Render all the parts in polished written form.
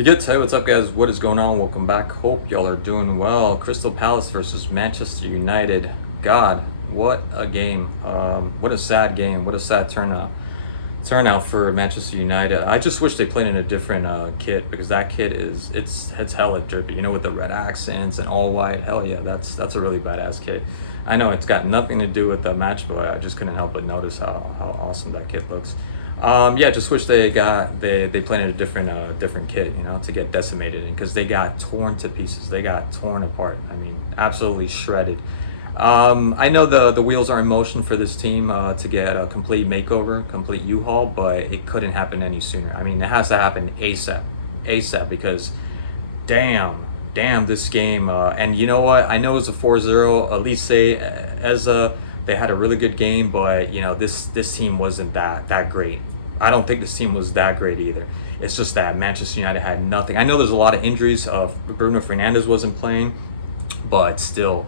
You good? Hey, what's up, guys? What is going on? Welcome back. Hope y'all are doing well. Crystal Palace versus Manchester United. God, what a game! What a sad game. What a sad turnout for Manchester United. I just wish they played in a different kit because that kit it's hella derpy. You know, with the red accents and all white. Hell yeah, that's a really badass kit. I know it's got nothing to do with the match, but I just couldn't help but notice how awesome that kit looks. Yeah, just wish they played in a different kit, you know, to get decimated, and because they got torn to pieces, they got torn apart. I mean, absolutely shredded. I know the wheels are in motion for this team to get a complete makeover, complete U-Haul, but it couldn't happen any sooner. I mean, it has to happen ASAP, ASAP, because damn this game. And you know what? I know it's a 4-0. At least say as they had a really good game, but you know this team wasn't that great. I don't think this team was that great either. It's just that Manchester United had nothing. I know there's a lot of injuries. Bruno Fernandes wasn't playing, but still,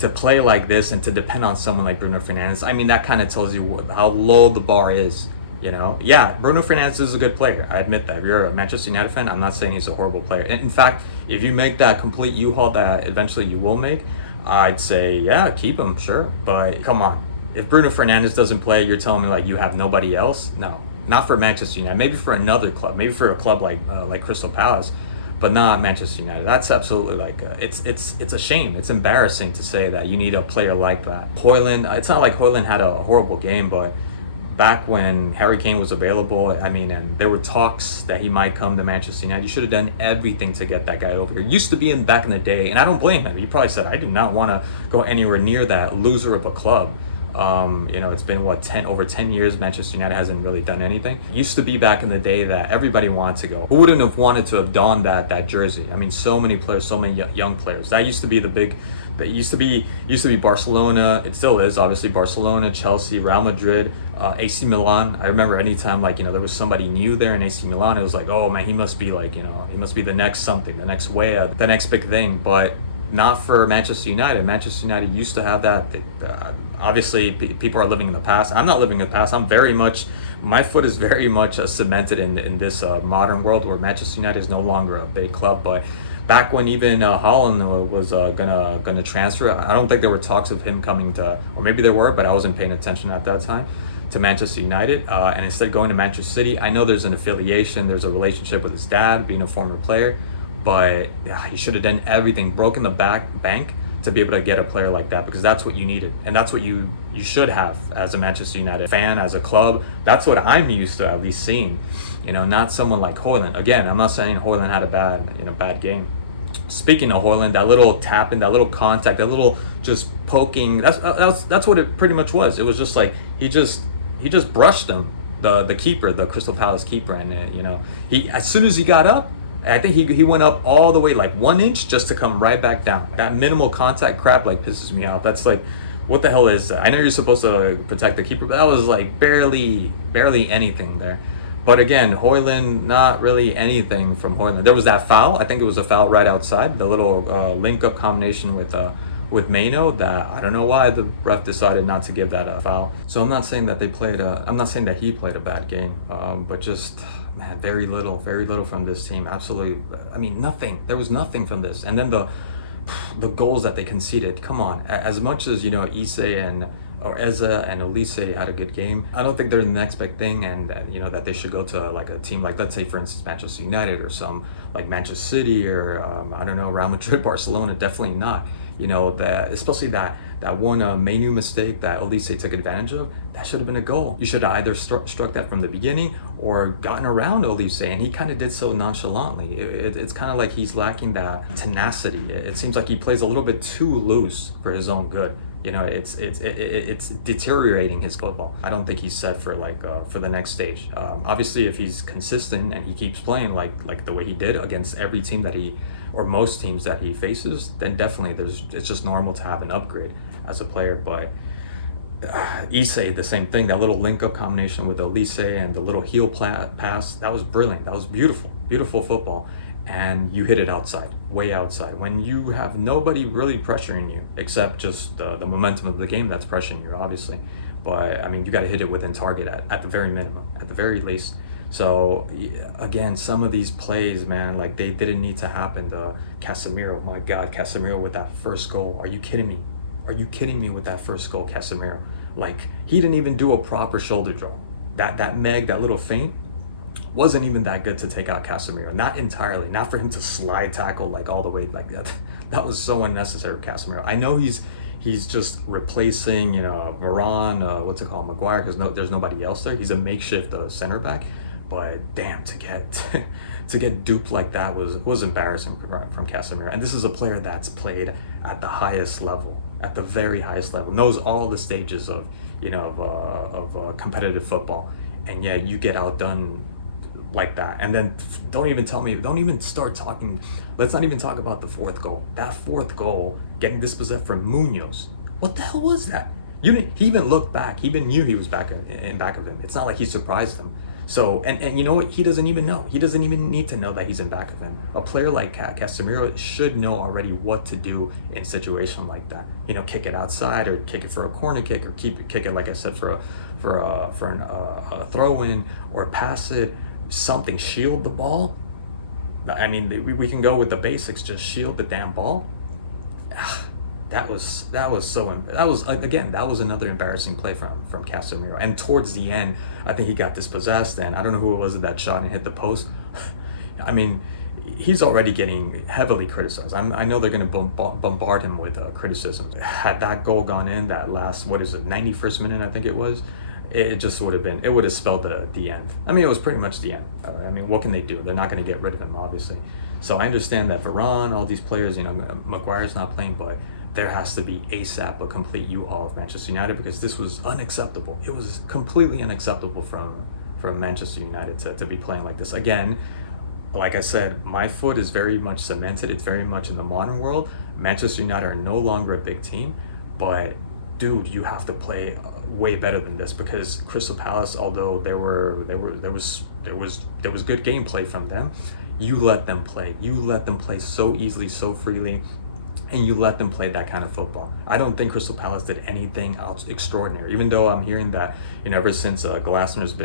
to play like this and to depend on someone like Bruno Fernandes, I mean, that kind of tells you how low the bar is. You know, yeah, Bruno Fernandes is a good player. I admit that. If you're a Manchester United fan, I'm not saying he's a horrible player. In fact, if you make that complete U-Haul that eventually you will make, I'd say, yeah, keep him, sure. But come on. If Bruno Fernandes doesn't play, you're telling me like you have nobody else? No, not for Manchester United. Maybe for another club. Maybe for a club like Crystal Palace, but not Manchester United. That's absolutely like it's a shame. It's embarrassing to say that you need a player like that. Højlund. It's not like Højlund had a horrible game, but back when Harry Kane was available, I mean, and there were talks that he might come to Manchester United, you should have done everything to get that guy over here. Used to be in back in the day, and I don't blame him. He probably said, I do not want to go anywhere near that loser of a club. You know, it's been over 10 years. Manchester United hasn't really done anything. Used to be back in the day that everybody wanted to go. Who wouldn't have wanted to have donned that jersey? I mean, so many players, so many young players. That used to be the big. That used to be Barcelona. It still is, obviously, Barcelona, Chelsea, Real Madrid, AC Milan. I remember anytime like, you know, there was somebody new there in AC Milan, it was like, oh man, he must be like, you know, he must be the next something, the next way, the next big thing. But not for Manchester United. Manchester United used to have that. Obviously, people are living in the past. I'm not living in the past. My foot is very much cemented in this modern world where Manchester United is no longer a big club. But back when even Haaland was gonna transfer, I don't think there were talks of him coming to, or maybe there were, but I wasn't paying attention at that time, to Manchester United, and instead going to Manchester City. I know there's an affiliation, there's a relationship with his dad being a former player, but yeah, he should have done everything, broken the bank to be able to get a player like that, because that's what you needed, and that's what you should have as a Manchester United fan, as a club. That's what I'm used to at least seeing. You know, not someone like Højlund. Again, I'm not saying Højlund had a bad game. Speaking of Højlund, that little tap in, that little contact, that little just poking, that's what it pretty much was. It was just like he just brushed him, the keeper, the Crystal Palace keeper, and you know, he, as soon as he got up, I think he went up all the way like 1 inch just to come right back down. That minimal contact crap like pisses me off. That's like, what the hell is that? I know you're supposed to protect the keeper, but that was like barely anything there. But again, Højlund, not really anything from Højlund. There was that foul. I think it was a foul right outside. The little link-up combination with Mano, that I don't know why the ref decided not to give that a foul. So I'm not saying that I'm not saying that he played a bad game, but just, man, very little from this team. Absolutely, I mean, nothing. There was nothing from this. And then the goals that they conceded. Come on, as much as, you know, Eza and Elise had a good game, I don't think they're the next big thing, and you know, that they should go to like a team like, let's say for instance, Manchester United, or some like Manchester City, or I don't know, Real Madrid, Barcelona. Definitely not. You know, that especially that one Manu mistake that Elise took advantage of, that should have been a goal. You should have either struck that from the beginning or gotten around Elise, and he kind of did so nonchalantly. It's kind of like he's lacking that tenacity. It seems like he plays a little bit too loose for his own good. You know, it's deteriorating his football. I don't think he's set for for the next stage. Obviously, if he's consistent and he keeps playing like the way he did against every team that or most teams that he faces, then definitely it's just normal to have an upgrade as a player. But Isse, the same thing. That little link-up combination with Elise and the little heel pass, that was brilliant. That was beautiful football. And you hit it outside, way outside, when you have nobody really pressuring you except just the momentum of the game that's pressuring you, obviously. But I mean, you got to hit it within target at the very minimum, at the very least. So again, some of these plays, man, like they didn't need to happen. The Casemiro, my God, Casemiro with that first goal. Are you kidding me? Are you kidding me with that first goal, Casemiro? Like he didn't even do a proper shoulder draw. That little feint wasn't even that good to take out Casemiro. Not entirely. Not for him to slide tackle like all the way like that. That was so unnecessary, Casemiro. I know he's just replacing, Varane, what's it called, Maguire, because there's nobody else there. He's a makeshift center back. But damn, to get to get duped like that was embarrassing from Casemiro. And this is a player that's played at the highest level, at the very highest level, knows all the stages of competitive football, and yet you get outdone like that. And then don't even start talking. Let's not even talk about the fourth goal. That fourth goal, getting dispossessed from Munoz. What the hell was that? He even looked back. He even knew he was back in back of him. It's not like he surprised him. So, and you know what? He doesn't even know. He doesn't even need to know that he's in back of him. A player like Casemiro should know already what to do in a situation like that. Kick it outside, or kick it for a corner kick, or kick it, like I said, for a throw in, or pass it. Something, shield the ball. I mean, we can go with the basics. Just shield the damn ball. That was another embarrassing play from Casemiro. And towards the end, I think he got dispossessed, and I don't know who it was that shot and hit the post. I mean, he's already getting heavily criticized. I know they're going to bombard him with criticisms. Had that goal gone in, that last 91st minute, I think it was, it just would have spelled the end. I mean, it was pretty much the end. I mean, what can they do? They're not going to get rid of him, obviously. So I understand that Varane, all these players, Maguire's not playing, but there has to be ASAP a complete U-Haul of Manchester United, because this was unacceptable. It was completely unacceptable from Manchester United to be playing like this. Again, like I said, my foot is very much cemented. It's very much in the modern world. Manchester United are no longer a big team, but dude, you have to play way better than this, because Crystal Palace, although there was good gameplay from them, you let them play. You let them play so easily, so freely, and you let them play that kind of football. I don't think Crystal Palace did anything else extraordinary, even though I'm hearing that, ever since Glasner's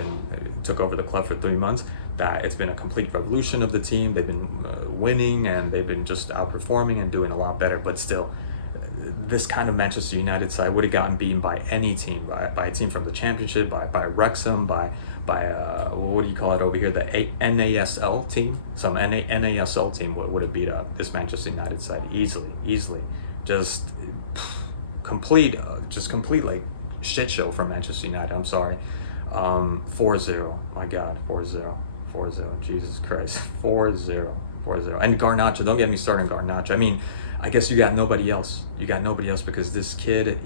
took over the club for 3 months, that it's been a complete revolution of the team. They've been winning, and they've been just outperforming and doing a lot better. But still, this kind of Manchester United side would have gotten beaten by any team, by a team from the Championship, by Wrexham, by what do you call it over here, the NASL team. Some NASL team would have beat up this Manchester United side easily. Just complete like shit show from Manchester United. I'm sorry. 4-0. My God, 4-0. Jesus Christ, 4-0. And Garnacho, don't get me started on Garnacho. I mean, I guess you got nobody else. Because this kid,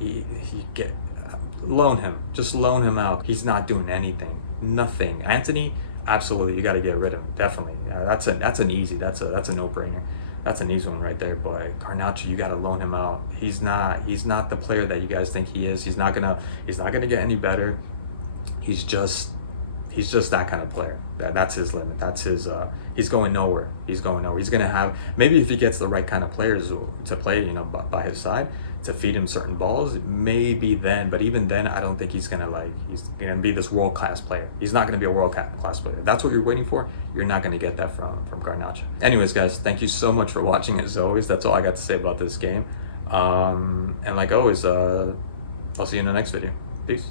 loan him. Just loan him out. He's not doing anything. Nothing. Anthony, absolutely, you got to get rid of him. Definitely. That's a no-brainer. That's an easy one right there. But Garnacho, you got to loan him out. He's not the player that you guys think he is. He's not gonna get any better. He's just that kind of player. That's his limit. That's his. He's going nowhere. He's gonna have, maybe if he gets the right kind of players to play, by his side, to feed him certain balls, maybe then. But even then, I don't think he's gonna be this world class player. He's not gonna be a world class player. That's what you're waiting for. You're not gonna get that from Garnacho. Anyways, guys, thank you so much for watching. As always, that's all I got to say about this game. And like always, I'll see you in the next video. Peace.